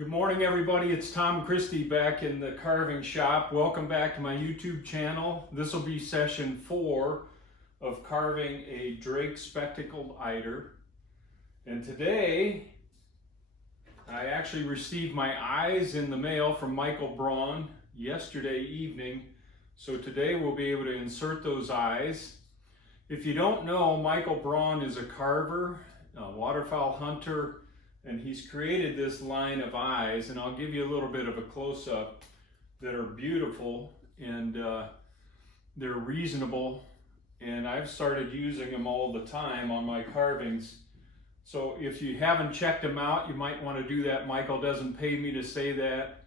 Good morning, everybody. It's Tom Christie back in the carving shop. Welcome back to my YouTube channel. This will be session 4 of carving a Drake Spectacled Eider. And today, I actually received my eyes in the mail from Michael Braun yesterday evening. So today we'll be able to insert those eyes. If you don't know, Michael Braun is a carver, a waterfowl hunter, and he's created this line of eyes, and I'll give you a little bit of a close-up, that are beautiful and they're reasonable, and I've started using them all the time on my carvings. So if you haven't checked them out, you might want to do that. Michael doesn't pay me to say that.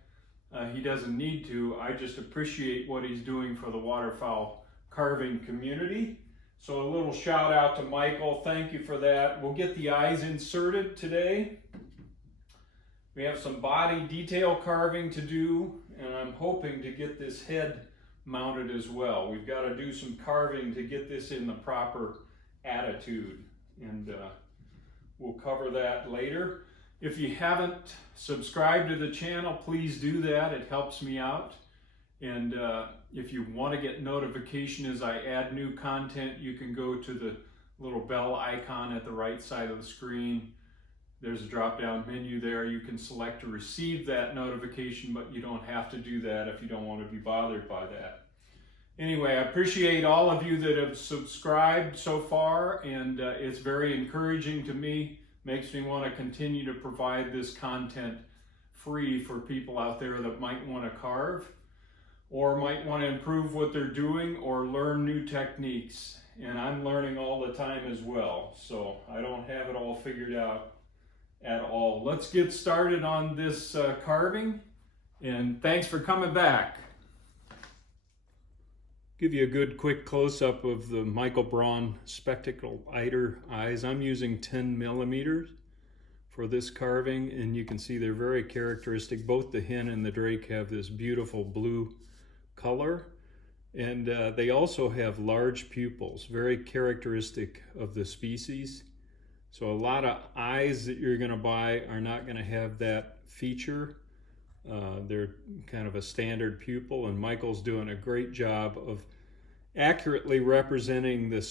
He doesn't need to. I just appreciate what he's doing for the waterfowl carving community. So a little shout out to Michael. Thank you for that. We'll get the eyes inserted today. We have some body detail carving to do, and I'm hoping to get this head mounted as well. We've got to do some carving to get this in the proper attitude, and we'll cover that later. If you haven't subscribed to the channel, please do that. It helps me out. And if you want to get notification as I add new content, you can go to the little bell icon at the right side of the screen. There's a drop-down menu there. You can select to receive that notification, but you don't have to do that if you don't want to be bothered by that. Anyway, I appreciate all of you that have subscribed so far, and it's very encouraging to me. Makes me want to continue to provide this content free for people out there that might want to carve, or might want to improve what they're doing, or learn new techniques. And I'm learning all the time as well, so I don't have it all figured out at all. Let's get started on this carving, and thanks for coming back. Give you a good quick close-up of the Michael Braun Spectacled Eider eyes. I'm using 10 millimeters for this carving, and you can see they're very characteristic. Both the hen and the drake have this beautiful blue color, and they also have large pupils, very characteristic of the species. So a lot of eyes that you're going to buy are not going to have that feature. They're kind of a standard pupil, and Michael's doing a great job of accurately representing the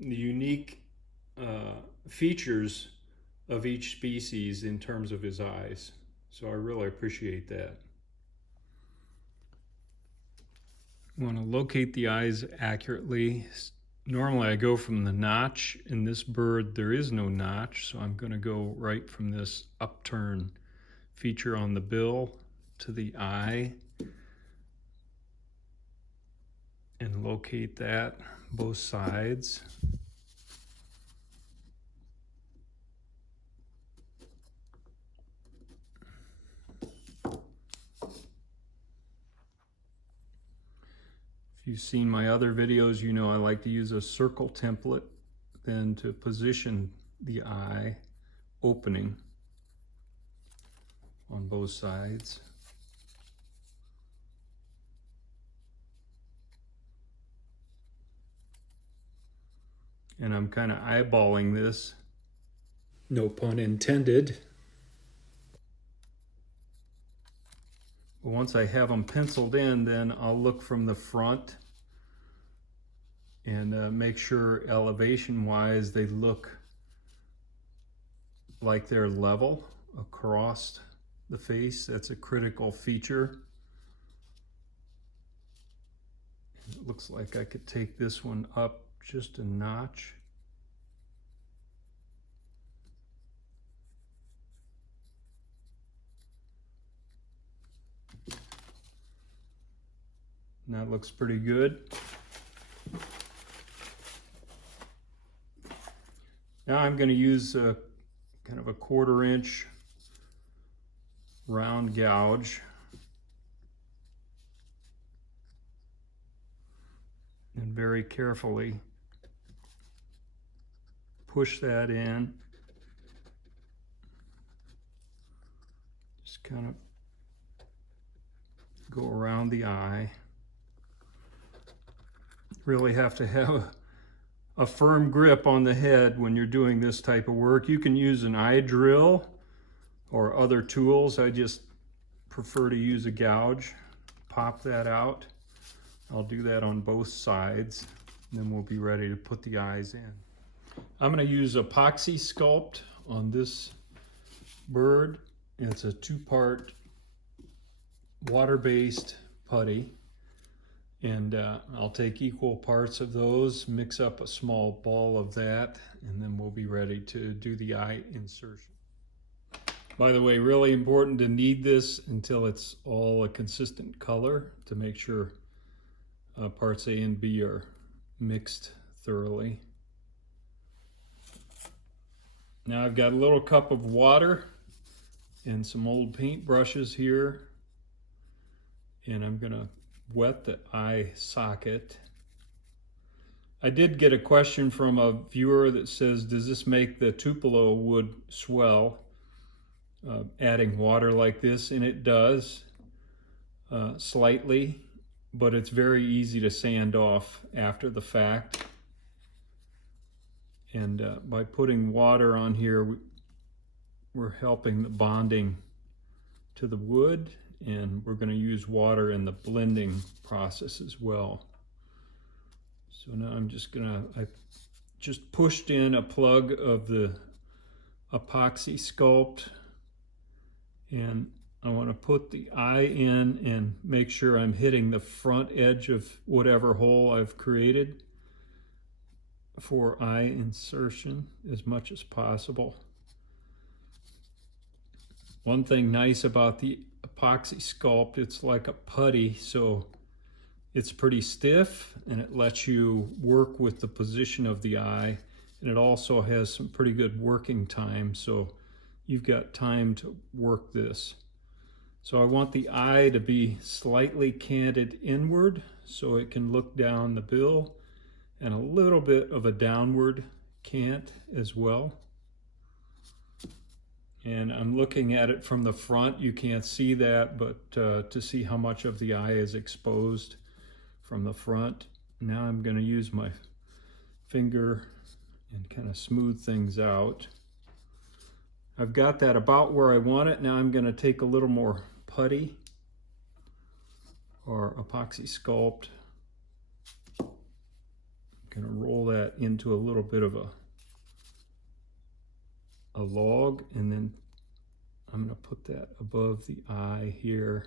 unique features of each species in terms of his eyes. So I really appreciate that. I want to locate the eyes accurately. Normally I go from the notch. In this bird there is no notch, so I'm going to go right from this upturn feature on the bill to the eye and locate that both sides. If you've seen my other videos, you know I like to use a circle template then to position the eye opening on both sides. And I'm kind of eyeballing this, no pun intended. But once I have them penciled in, then I'll look from the front and make sure elevation-wise they look like they're level across the face. That's a critical feature. It looks like I could take this one up just a notch. And that looks pretty good. Now I'm going to use a kind of a 1/4 inch round gouge and very carefully push that in. Just kind of go around the eye. Really have to have a firm grip on the head when you're doing this type of work. You can use an eye drill or other tools. I just prefer to use a gouge. Pop that out. I'll do that on both sides, and then we'll be ready to put the eyes in. I'm going to use epoxy sculpt on this bird. It's a 2-part water-based putty, and I'll take equal parts of those, mix up a small ball of that, and then we'll be ready to do the eye insertion. By the way, really important to knead this until it's all a consistent color to make sure parts A and B are mixed thoroughly. Now I've got a little cup of water and some old paint brushes here, and I'm gonna wet the eye socket. I did get a question from a viewer that says, does this make the tupelo wood swell, adding water like this? And it does, slightly, but it's very easy to sand off after the fact. And by putting water on here, we're helping the bonding to the wood, and we're going to use water in the blending process as well. So now I'm just I just pushed in a plug of the epoxy sculpt, and I want to put the eye in and make sure I'm hitting the front edge of whatever hole I've created for eye insertion as much as possible. One thing nice about the epoxy sculpt, it's like a putty, so it's pretty stiff and it lets you work with the position of the eye, and it also has some pretty good working time, so you've got time to work this. So I want the eye to be slightly canted inward so it can look down the bill, and a little bit of a downward cant as well. And I'm looking at it from the front. You can't see that, but to see how much of the eye is exposed from the front. Now I'm going to use my finger and kind of smooth things out. I've got that about where I want it. Now I'm going to take a little more putty or epoxy sculpt. I'm going to roll that into a little bit of a log, and then I'm going to put that above the eye here,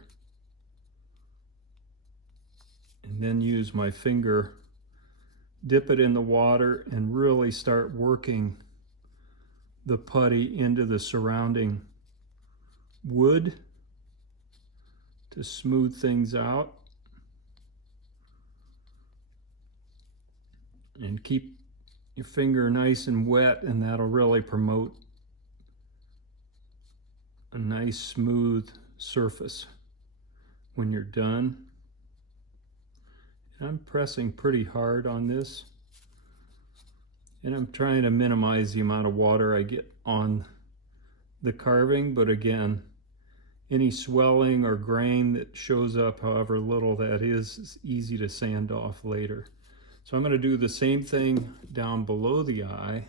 and then use my finger, dip it in the water, and really start working the putty into the surrounding wood to smooth things out. And keep your finger nice and wet, and that'll really promote a nice smooth surface when you're done. And I'm pressing pretty hard on this, and I'm trying to minimize the amount of water I get on the carving, but again, any swelling or grain that shows up, however little that is easy to sand off later. So I'm going to do the same thing down below the eye.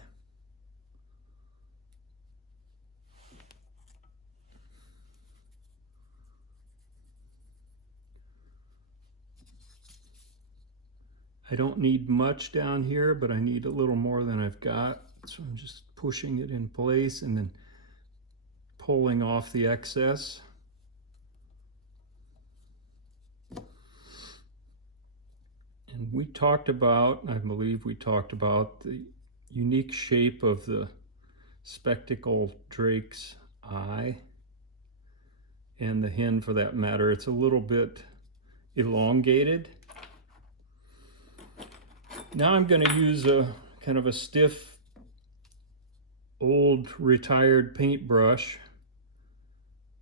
I don't need much down here, but I need a little more than I've got. So I'm just pushing it in place and then pulling off the excess. And we talked about, I believe we talked about the unique shape of the Spectacled Drake's eye, and the hen for that matter. It's a little bit elongated. Now I'm going to use a kind of a stiff, old retired paintbrush,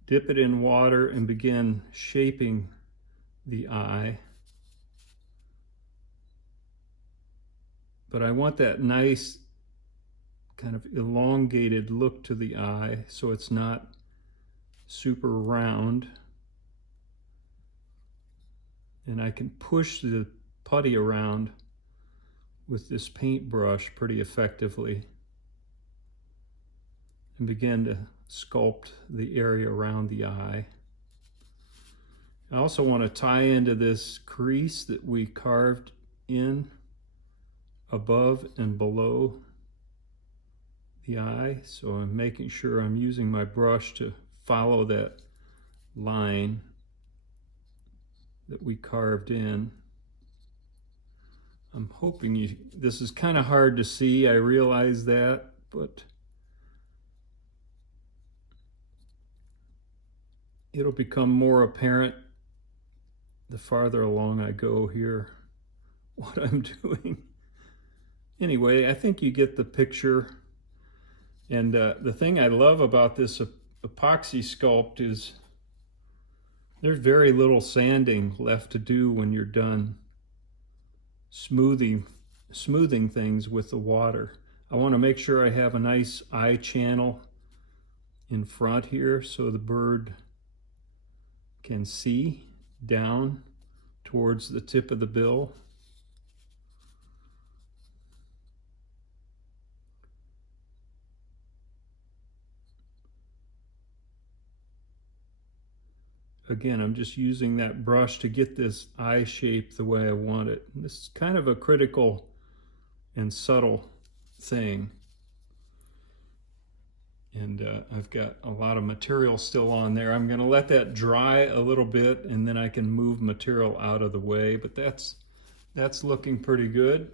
dip it in water, and begin shaping the eye. But I want that nice kind of elongated look to the eye, so it's not super round. And I can push the putty around with this paintbrush pretty effectively and begin to sculpt the area around the eye. I also want to tie into this crease that we carved in above and below the eye. So I'm making sure I'm using my brush to follow that line that we carved in. I'm hoping this is kind of hard to see, I realize that, but it'll become more apparent the farther along I go here what I'm doing. Anyway, I think you get the picture. And the thing I love about this epoxy sculpt is there's very little sanding left to do when you're done smoothing things with the water. I want to make sure I have a nice eye channel in front here so the bird can see down towards the tip of the bill. Again, I'm just using that brush to get this eye shape the way I want it. And this is kind of a critical and subtle thing. And I've got a lot of material still on there. I'm going to let that dry a little bit and then I can move material out of the way, but that's looking pretty good.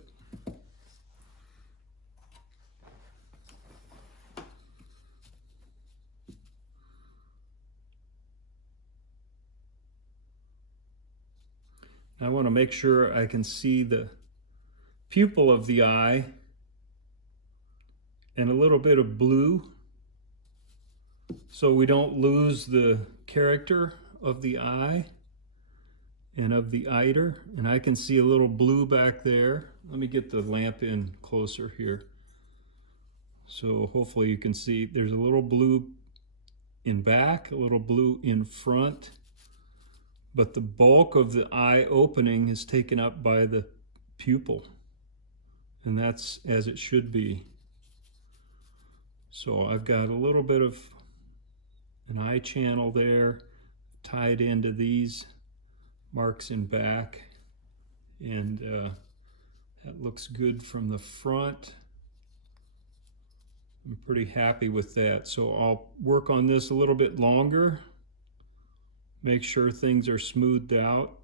I want to make sure I can see the pupil of the eye and a little bit of blue so we don't lose the character of the eye and of the eider. And I can see a little blue back there. Let me get the lamp in closer here. So hopefully you can see there's a little blue in back, a little blue in front, but the bulk of the eye opening is taken up by the pupil, and that's as it should be. So I've got a little bit of an eye channel there tied into these marks in back, and that looks good from the front. I'm pretty happy with that. So I'll work on this a little bit longer, make sure things are smoothed out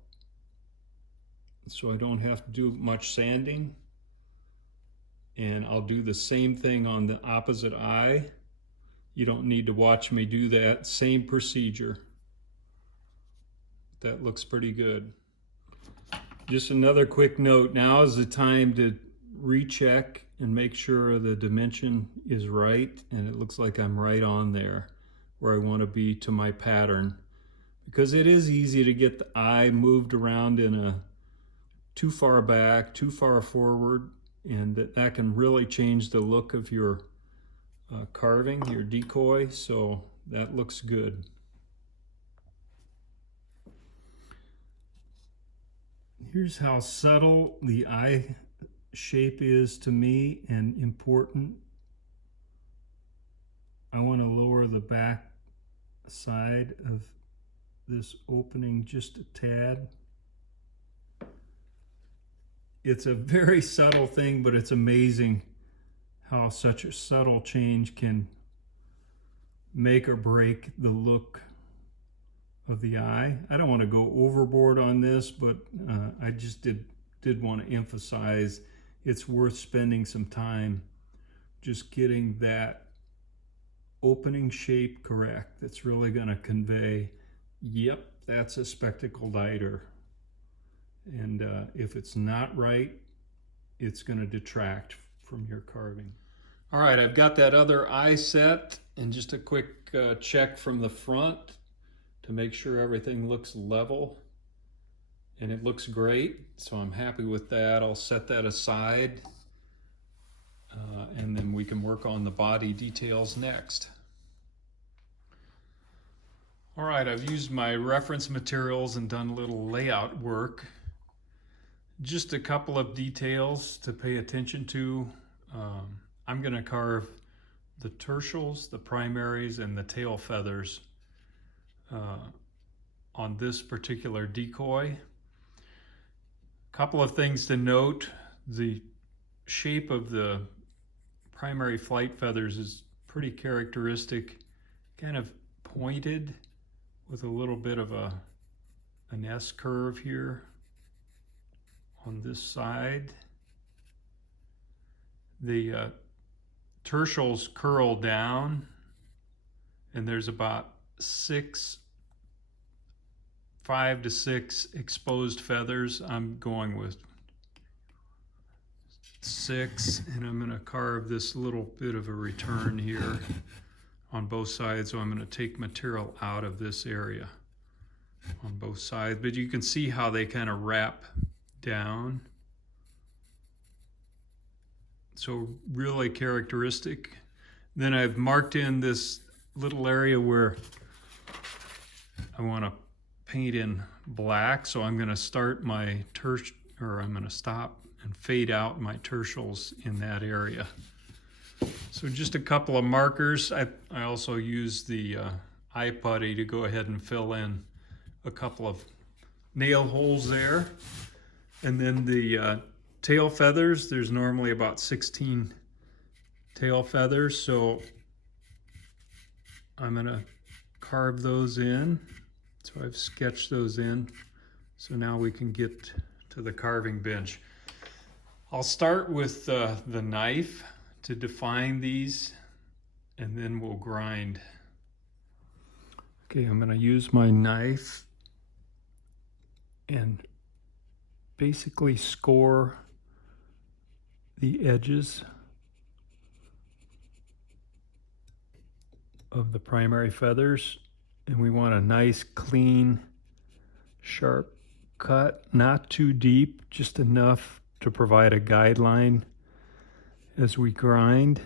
so I don't have to do much sanding. And I'll do the same thing on the opposite eye. You don't need to watch me do that. Same procedure. That looks pretty good. Just another quick note. Now is the time to recheck and make sure the dimension is right. And it looks like I'm right on there where I want to be to my pattern. Because it is easy to get the eye moved around in a too far back, too far forward. And that can really change the look of your carving, your decoy, so that looks good. Here's how subtle the eye shape is to me and important. I want to lower the back side of this opening just a tad. It's a very subtle thing, but it's amazing how such a subtle change can make or break the look of the eye. I don't want to go overboard on this, but I just did want to emphasize it's worth spending some time just getting that opening shape correct. That's really going to convey, yep, that's a spectacled eider. And if it's not right, it's going to detract from your carving. All right, I've got that other eye set, and just a quick check from the front to make sure everything looks level. And it looks great, so I'm happy with that. I'll set that aside, and then we can work on the body details next. All right, I've used my reference materials and done a little layout work. Just a couple of details to pay attention to. I'm going to carve the tertials, the primaries, and the tail feathers on this particular decoy. A couple of things to note: the shape of the primary flight feathers is pretty characteristic, kind of pointed with a little bit of an S curve here on this side. The tertials curl down, and there's about 5 to 6 exposed feathers. I'm going with 6, and I'm going to carve this little bit of a return here on both sides. So I'm going to take material out of this area on both sides, but you can see how they kind of wrap down. So really characteristic. Then I've marked in this little area where I want to paint in black. So I'm going to start my I'm going to stop and fade out my tertials in that area. So just a couple of markers. I also use the eye putty to go ahead and fill in a couple of nail holes there. And then the tail feathers, there's normally about 16 tail feathers, so I'm going to carve those in. So I've sketched those in. So now we can get to the carving bench. I'll start with the knife to define these, and then we'll grind. Okay, I'm going to use my knife and basically score the edges of the primary feathers, and we want a nice, clean, sharp cut, not too deep, just enough to provide a guideline as we grind.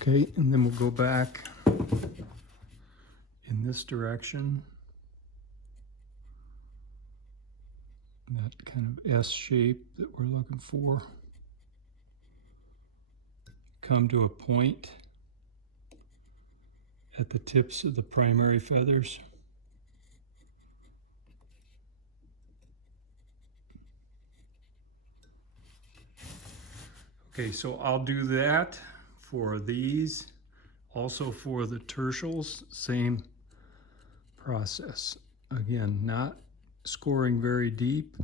Okay, and then we'll go back in this direction. That kind of S shape that we're looking for. Come to a point at the tips of the primary feathers. Okay, so I'll do that for these. Also for the tertials, same process. Again, not scoring very deep,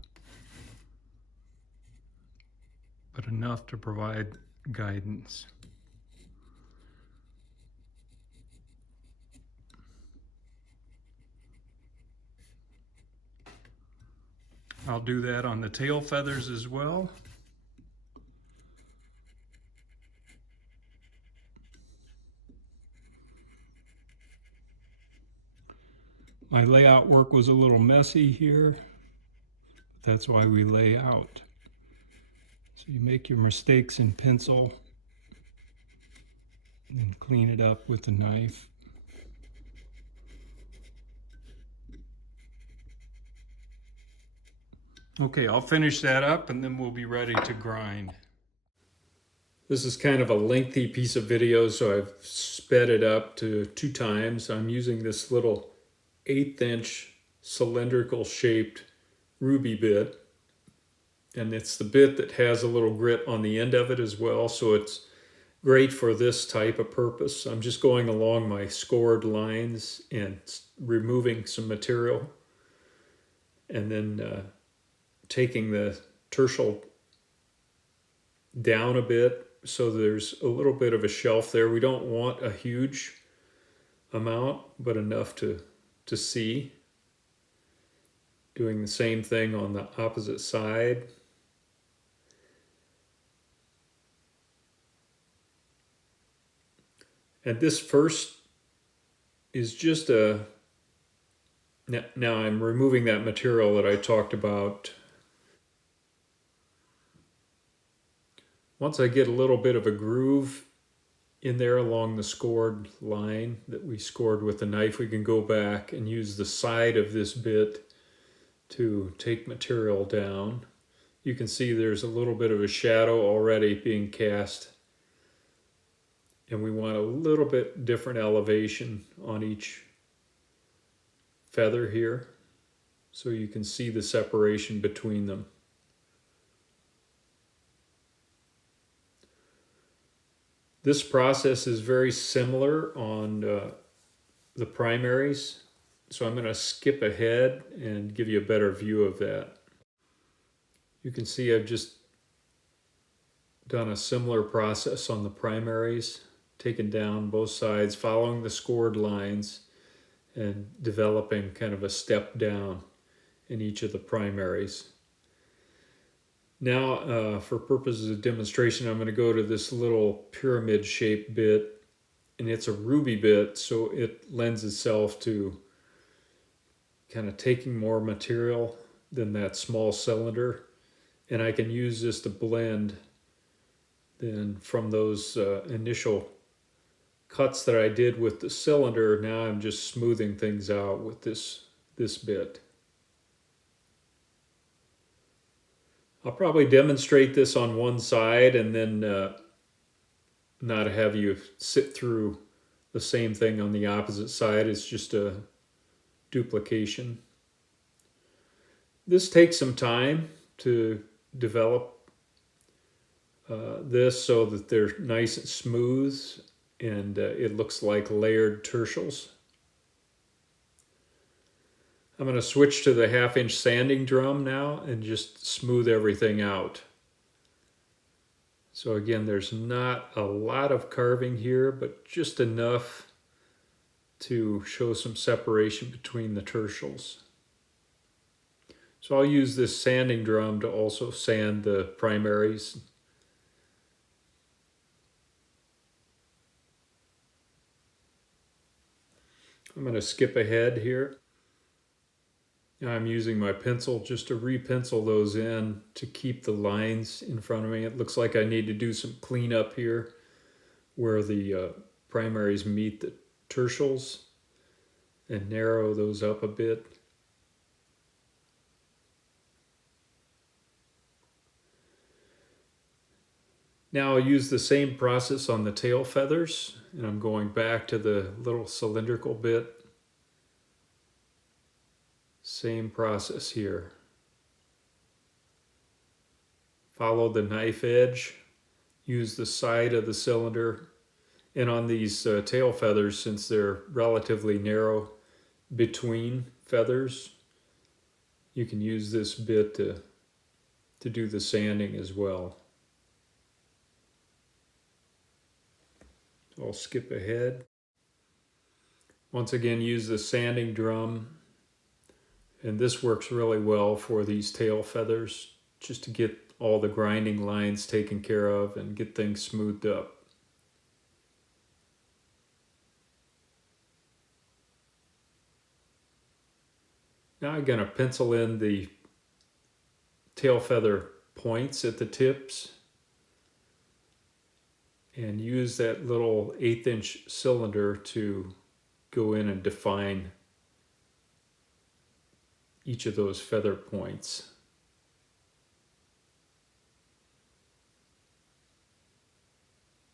but enough to provide guidance. I'll do that on the tail feathers as well. My layout work was a little messy here. That's why we lay out. So you make your mistakes in pencil and clean it up with the knife. Okay, I'll finish that up and then we'll be ready to grind. This is kind of a lengthy piece of video, so I've sped it up to 2 times. I'm using this little 1/8 inch cylindrical shaped ruby bit, and it's the bit that has a little grit on the end of it as well, so it's great for this type of purpose. I'm just going along my scored lines and removing some material, and then taking the tertial down a bit so there's a little bit of a shelf there. We don't want a huge amount, but enough to see. Doing the same thing on the opposite side. And this first is just a, now I'm removing that material that I talked about. Once I get a little bit of a groove in there along the scored line that we scored with the knife. We can go back and use the side of this bit to take material down. You can see there's a little bit of a shadow already being cast, and we want a little bit different elevation on each feather here so you can see the separation between them. This process is very similar on the primaries, so I'm going to skip ahead and give you a better view of that. You can see I've just done a similar process on the primaries, taken down both sides, following the scored lines, and developing kind of a step down in each of the primaries. Now, for purposes of demonstration, I'm going to go to this little pyramid shaped bit, and it's a ruby bit, so it lends itself to kind of taking more material than that small cylinder, and I can use this to blend then from those initial cuts that I did with the cylinder. Now I'm just smoothing things out with this bit. I'll probably demonstrate this on one side and then not have you sit through the same thing on the opposite side. It's just a duplication. This takes some time to develop this so that they're nice and smooth, and it looks like layered tertials. I'm going to switch to the 1/2-inch sanding drum now and just smooth everything out. So again, there's not a lot of carving here, but just enough to show some separation between the tertials. So I'll use this sanding drum to also sand the primaries. I'm going to skip ahead here. Now I'm using my pencil just to re-pencil those in to keep the lines in front of me. It looks like I need to do some cleanup here where the primaries meet the tertials and narrow those up a bit. Now I'll use the same process on the tail feathers, and I'm going back to the little cylindrical bit. Same process here. Follow the knife edge, use the side of the cylinder, and on these tail feathers, since they're relatively narrow between feathers, you can use this bit to do the sanding as well. So I'll skip ahead. Once again, use the sanding drum. And this works really well for these tail feathers, just to get all the grinding lines taken care of and get things smoothed up. Now I'm going to pencil in the tail feather points at the tips and use that little 1/8-inch cylinder to go in and define each of those feather points.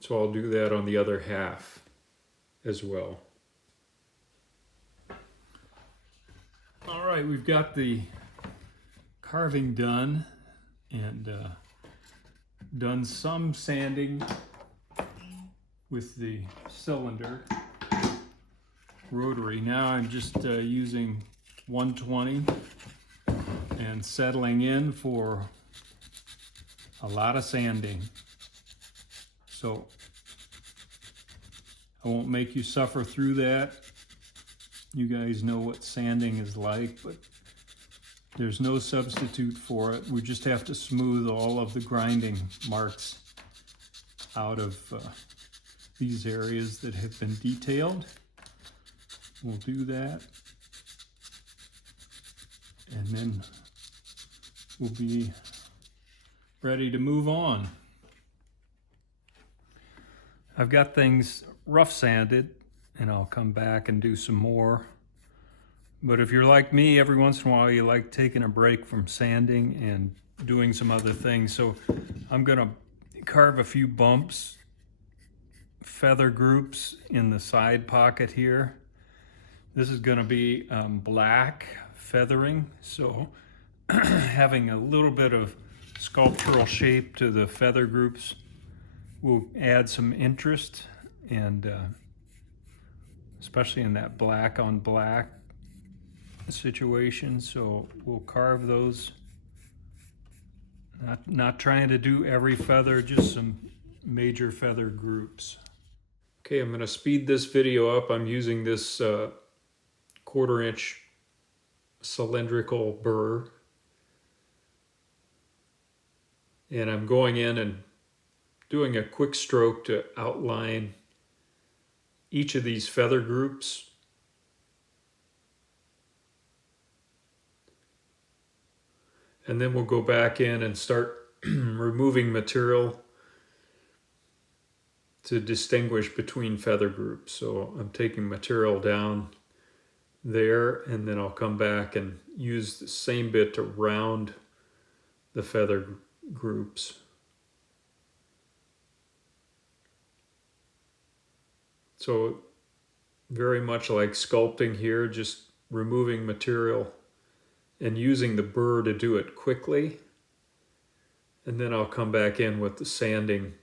So I'll do that on the other half as well. All right, we've got the carving done and done some sanding with the cylinder rotary. Now I'm just using 120 and settling in for a lot of sanding. So I won't make you suffer through that. You guys know what sanding is like, but there's no substitute for it. We just have to smooth all of the grinding marks out of these areas that have been detailed. We'll do that. And then we'll be ready to move on. I've got things rough sanded, and I'll come back and do some more. But if you're like me, every once in a while you like taking a break from sanding and doing some other things. So I'm gonna carve a few bumps, feather groups in the side pocket here. This is gonna be black feathering, so having a little bit of sculptural shape to the feather groups will add some interest, and especially in that black on black situation. So we'll carve those, not trying to do every feather, just some major feather groups. Okay, I'm going to speed this video up. I'm using this 1/4 inch cylindrical burr, and I'm going in and doing a quick stroke to outline each of these feather groups. And then we'll go back in and start removing material to distinguish between feather groups. So I'm taking material down there, and then I'll come back and use the same bit to round the feather groups. So very much like sculpting here, just removing material and using the burr to do it quickly. And then I'll come back in with the sanding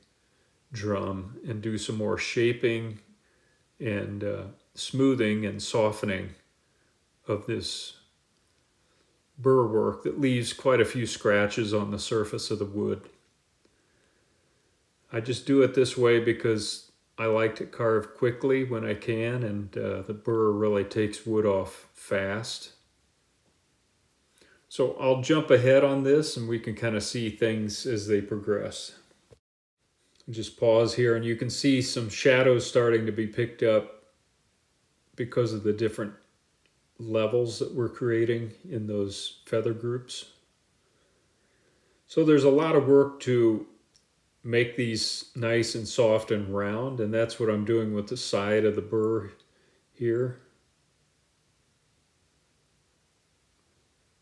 drum and do some more shaping and smoothing and softening of this burr work that leaves quite a few scratches on the surface of the wood. I just do it this way because I like to carve quickly when I can, and the burr really takes wood off fast. So I'll jump ahead on this and we can kind of see things as they progress. Just pause here, and you can see some shadows starting to be picked up because of the different levels that we're creating in those feather groups. So there's a lot of work to make these nice and soft and round, and that's what I'm doing with the side of the burr here.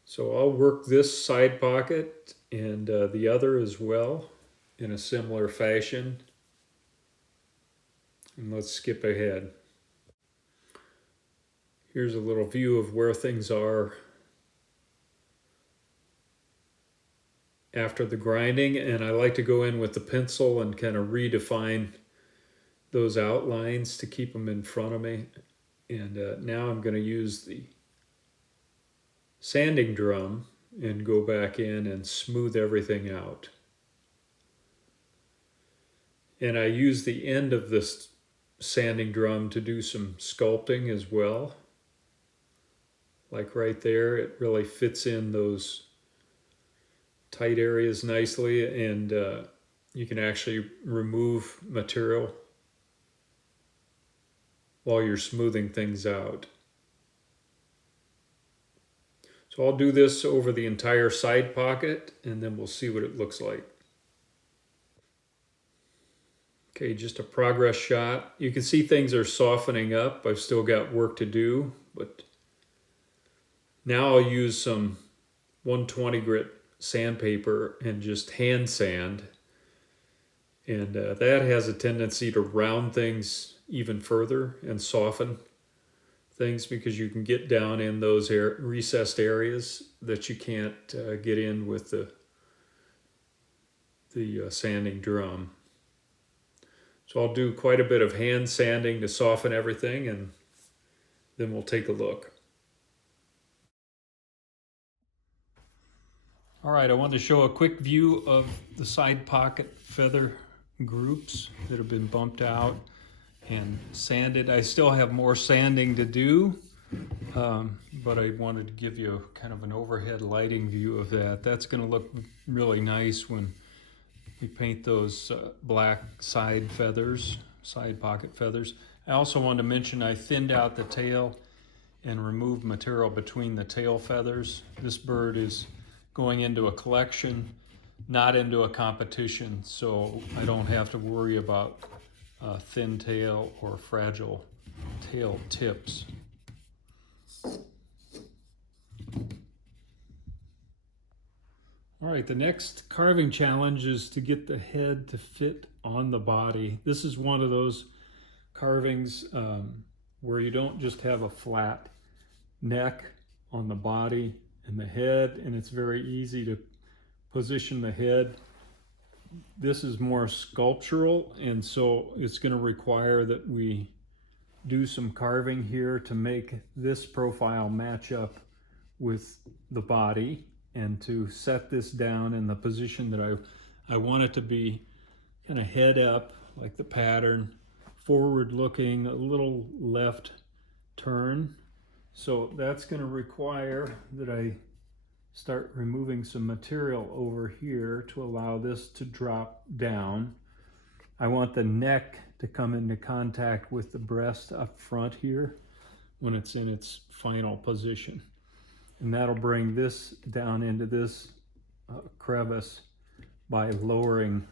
So I'll work this side pocket and the other as well in a similar fashion. And let's skip ahead. Here's a little view of where things are after the grinding, and I like to go in with the pencil and kind of redefine those outlines to keep them in front of me. And now I'm going to use the sanding drum and go back in and smooth everything out. And I use the end of this sanding drum to do some sculpting as well. Like right there, it really fits in those tight areas nicely, and you can actually remove material while you're smoothing things out. So I'll do this over the entire side pocket, and then we'll see what it looks like. Okay, just a progress shot. You can see things are softening up. I've still got work to do, but now I'll use some 120 grit sandpaper and just hand sand. And that has a tendency to round things even further and soften things, because you can get down in those recessed areas that you can't get in with the sanding drum. So I'll do quite a bit of hand sanding to soften everything, and then we'll take a look. All right, I wanted to show a quick view of the side pocket feather groups that have been bumped out and sanded. I still have more sanding to do, but I wanted to give you kind of an overhead lighting view of that. That's going to look really nice when we paint those black side feathers, side pocket feathers. I also wanted to mention I thinned out the tail and removed material between the tail feathers. This bird is going into a collection, not into a competition, so I don't have to worry about thin tail or fragile tail tips. All right, the next carving challenge is to get the head to fit on the body. This is one of those carvings where you don't just have a flat neck on the body and the head, and it's very easy to position the head. This is more sculptural, and so it's going to require that we do some carving here to make this profile match up with the body, and to set this down in the position that I want it to be, kind of head up like the pattern, forward looking, a little left turn. So that's going to require that I start removing some material over here to allow this to drop down. I want the neck to come into contact with the breast up front here when it's in its final position. And that'll bring this down into this crevice by lowering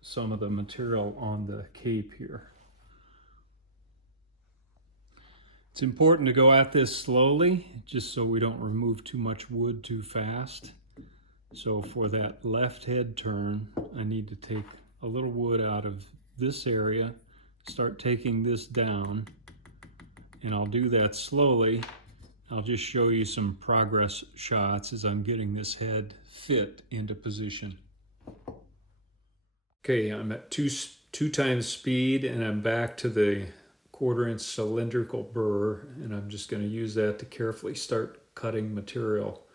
some of the material on the cape here. It's important to go at this slowly, just so we don't remove too much wood too fast. So for that left head turn, I need to take a little wood out of this area, start taking this down, and I'll do that slowly. I'll just show you some progress shots as I'm getting this head fit into position. Okay, I'm at two times speed, and I'm back to the 1/4-inch cylindrical burr, and I'm just going to use that to carefully start cutting material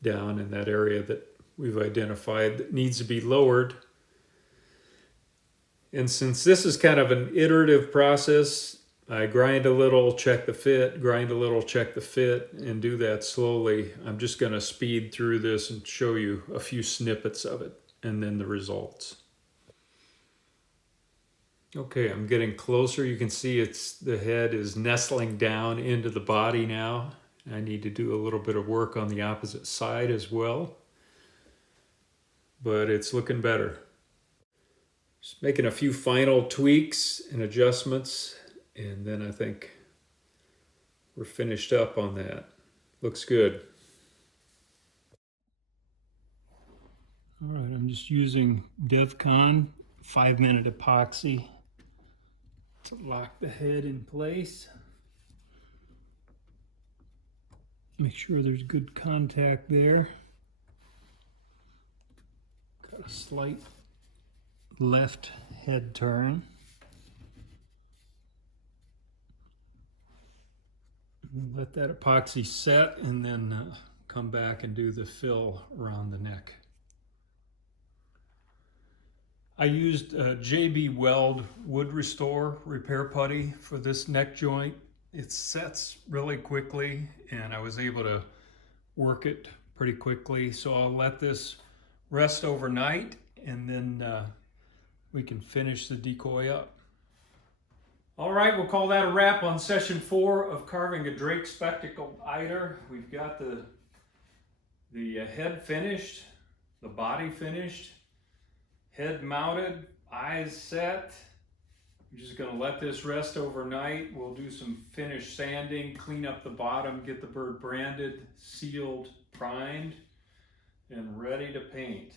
down in that area that we've identified that needs to be lowered. And since this is kind of an iterative process, I grind a little, check the fit, grind a little, check the fit, and do that slowly. I'm just going to speed through this and show you a few snippets of it and then the results. Okay, I'm getting closer. You can see the head is nestling down into the body now. I need to do a little bit of work on the opposite side as well, but it's looking better. Just making a few final tweaks and adjustments, and then I think we're finished up on that. Looks good. All right, I'm just using DevCon 5-minute epoxy to lock the head in place. Make sure there's good contact there. Got a slight left head turn. Let that epoxy set, and then come back and do the fill around the neck. I used JB Weld Wood Restore Repair Putty for this neck joint. It sets really quickly, and I was able to work it pretty quickly. So I'll let this rest overnight, and then we can finish the decoy up. All right, we'll call that a wrap on session 4 of carving a Drake Spectacled Eider. We've got the head finished, the body finished, head mounted, eyes set. I'm just going to let this rest overnight. We'll do some finish sanding, clean up the bottom, get the bird branded, sealed, primed, and ready to paint.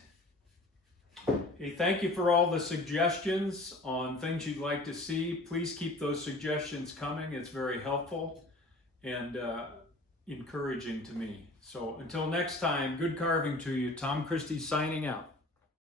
Hey, thank you for all the suggestions on things you'd like to see. Please keep those suggestions coming. It's very helpful and encouraging to me. So until next time, good carving to you. Tom Christie signing out.